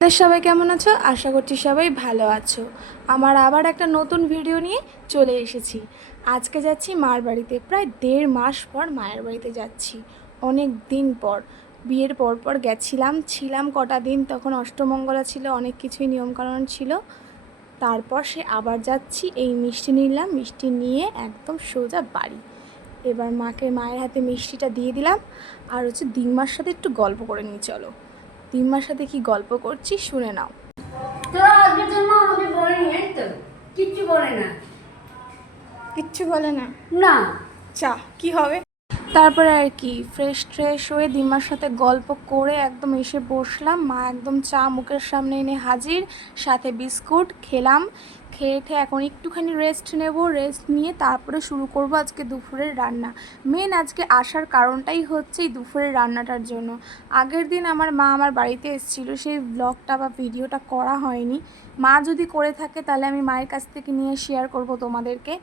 সবাই কেমন আছো? আশা করছি সবাই ভালো আছো। আমার আবার একটা নতুন ভিডিও নিয়ে চলে এসেছি। আজকে যাচ্ছি মার বাড়িতে, প্রায় 1.5 মাস পর মায়ের বাড়িতে যাচ্ছি। অনেক দিন পর, বিয়ের পর ছিলাম কটা দিন, তখন অষ্টমঙ্গলা ছিল, অনেক কিছুই নিয়মকানুন ছিল। তারপর সে আবার যাচ্ছি, এই মিষ্টি নিলাম, মিষ্টি নিয়ে একদম সোজা বাড়ি। এবার মায়ের হাতে মিষ্টিটা দিয়ে দিলাম, আর হচ্ছে দিম্মার সাথে একটু গল্প করে নিয়ে চলো। দিম্মার সাথে কি গল্প করছি শুনে নাও। তোরা আজকের জন্য আমাকে বলেনি, এই তো কিচ্ছু বলে না। কিচ্ছু বলে না? না। চা কি হবে? তারপরে আর কি ফ্রেশ হয়ে দিম্মার সাথে গল্প করে একদম এসে বসলাম। মা একদম চা মুখের সামনে এনে হাজির, সাথে বিস্কুট খেলাম। খেয়ে এখন একটুখানি রেস্ট নেব, রেস্ট নিয়ে তারপরে শুরু করব আজকে দুপুরের রান্না। মেন আজকে আসার কারণটাই হচ্ছে এই দুপুরের রান্নাটার জন্য। আগের দিন আমার মা আমার বাড়িতে এসেছিলো, সেই ব্লগটা বা ভিডিওটা করা হয়নি। মা যদি করে থাকে তাহলে আমি মায়ের কাছ থেকে নিয়ে শেয়ার করব তোমাদেরকে।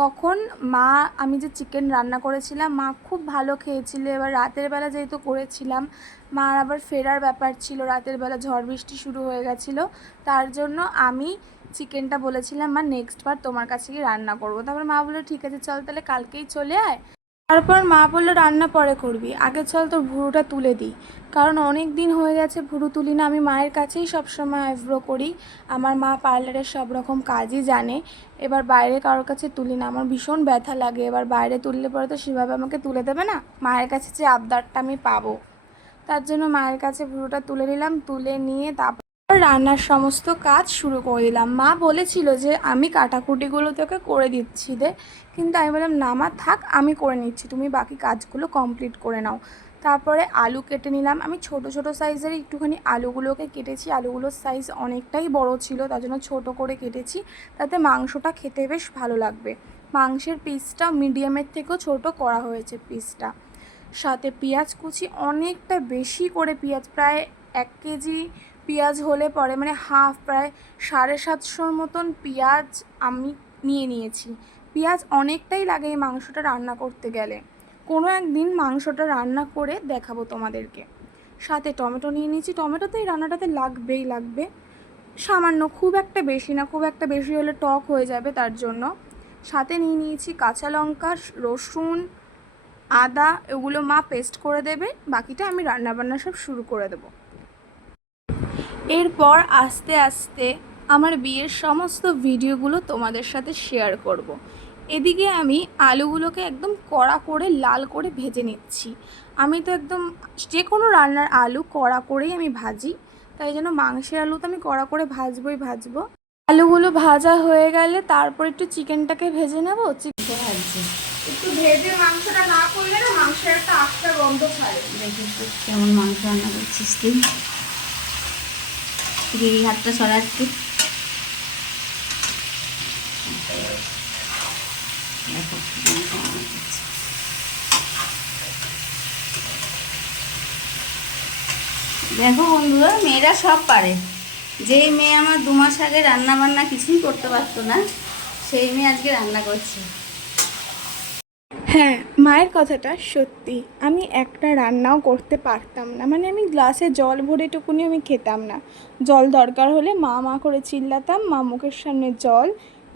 তখন মা, আমি যে চিকেন রান্না করেছিলাম, মা খুব ভালো খেয়েছিল। এবার রাতের বেলা যেহেতু করেছিলাম, মার আবার ফেরার ব্যাপার ছিল, রাতের বেলা ঝড় বৃষ্টি শুরু হয়ে গেছিলো, তার জন্য আমি চিকেনটা বলেছিলাম মা নেক্সট বার তোমার কাছে গিয়ে রান্না করবো। তারপর মা বললো ঠিক আছে চল তাহলে কালকেই চলে আয়। তারপর মা বললো রান্না পরে করবি, আগে চল তোর ভুরুটা তুলে দিই, কারণ অনেক দিন হয়ে গেছে ভুরু তুলি না। আমি মায়ের কাছেই সবসময় আইব্রো করি, আমার মা পার্লারের সব রকম কাজই জানে। এবার বাইরে কারোর কাছে তুলি না, আমার ভীষণ ব্যথা লাগে। এবার বাইরে তুললে পরে তো সেভাবে আমাকে তুলে দেবে না, মায়ের কাছে যে আবদারটা আমি পাবো, তার জন্য মায়ের কাছে ভুরুটা তুলে নিলাম। তুলে নিয়ে তারপর রান্নার সমস্ত কাজ শুরু করে দিলাম। মা বলেছিল যে আমি কাটাকুটিগুলো তোকে করে দিচ্ছি দে, কিন্তু আমি বললাম না মা থাক, আমি করে নিচ্ছি, তুমি বাকি কাজগুলো কমপ্লিট করে নাও। তারপরে আলু কেটে নিলাম, আমি ছোট সাইজের একটুখানি আলুগুলোকে কেটেছি। আলুগুলোর সাইজ অনেকটাই বড় ছিল, তার জন্য ছোটো করে কেটেছি, তাতে মাংসটা খেতে বেশ ভালো লাগবে। মাংসের পিসটা মিডিয়ামের থেকেও ছোট করা হয়েছে পিসটা। সাথে পেঁয়াজ কুচি অনেকটা বেশি করে, পেঁয়াজ প্রায় 1 কেজি পেঁয়াজ হলে পরে, মানে হাফ, প্রায় 750 মতন পেঁয়াজ আমি নিয়েছি। পেঁয়াজ অনেকটাই লাগে এই মাংসটা রান্না করতে গেলে, কোনো একদিন মাংসটা রান্না করে দেখাবো তোমাদেরকে। সাথে টমেটো নিয়ে নিয়েছি, টমেটো তো এই রান্নাটাতে লাগবে সামান্য, খুব একটা বেশি না, খুব একটা বেশি হলে টক হয়ে যাবে, তার জন্য। সাথে নিয়ে নিয়েছি কাঁচা লঙ্কা, রসুন, আদা, এগুলো মা পেস্ট করে দেবে, বাকিটা আমি রান্নাবান্না সব শুরু করে দেবো। এরপর আস্তে আস্তে আমার বিয়ের সমস্ত ভিডিওগুলো তোমাদের সাথে শেয়ার করব। এদিকে আমি আলুগুলোকে একদম কড়া করে লাল করে ভেজে নিচ্ছি। আমি তো একদম যে কোনো রান্নার আলু কড়া করেই আমি ভাজি, তাই জন্য মাংসের আলু তো আমি কড়া করে ভাজবো। আলুগুলো ভাজা হয়ে গেলে তারপর একটু চিকেনটাকে ভেজে নেবো। একটু ভেজে মাংসটা না করলে না মাংসের একটা আস্তা গন্ধ ছাড়ে। দেখি কেমন মাংস রান্না করছিস তুই। এই হাতটা সরা একটু। দেখো বন্ধুরা, মেয়েরা সব পারে। যেই মেয়ে আমার 2 মাস আগে রান্না বান্না কিছুই করতে পারতো না, সেই মেয়ে আজকে রান্না করছে। হ্যাঁ, মায়ের কথাটা সত্যি, আমি একটা রান্নাও করতে পারতাম না, মানে আমি গ্লাসে জল ভরে টুকুনি আমি খেতাম না। জল দরকার হলে মা করে চিল্লাতাম, মা মুখের সামনে জল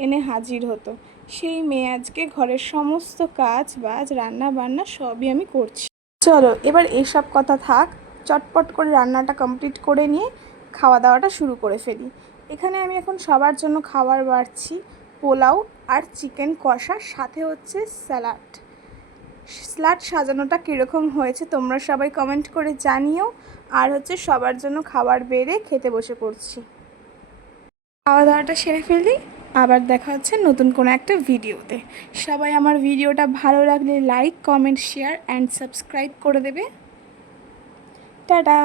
এনে হাজির হতো। সেই মেয়ে আজকে ঘরের সমস্ত কাজ বাজ রান্না বান্না সবই আমি করছি। চলো এবার এসব কথা থাক, চটপট করে রান্নাটা কমপ্লিট করে নিয়ে খাওয়া দাওয়াটা শুরু করে ফেলি। এখানে আমি এখন সবার জন্য খাবার বাড়ছি, পোলাও আর চিকেন কষা, সাথে হচ্ছে স্যালাড সাজানোটা কীরকম হয়েছে তোমরা সবাই কমেন্ট করে জানিও। আর হচ্ছে সবার জন্য খাবার বেড়ে খেতে বসে পড়ছি। খাওয়া দাওয়াটা সেরে ফেলি, আবার দেখা হচ্ছে নতুন কোনো একটা ভিডিওতে। সবাই আমার ভিডিওটা ভালো লাগলে like, comment, share and subscribe করে দেবে। টাটা।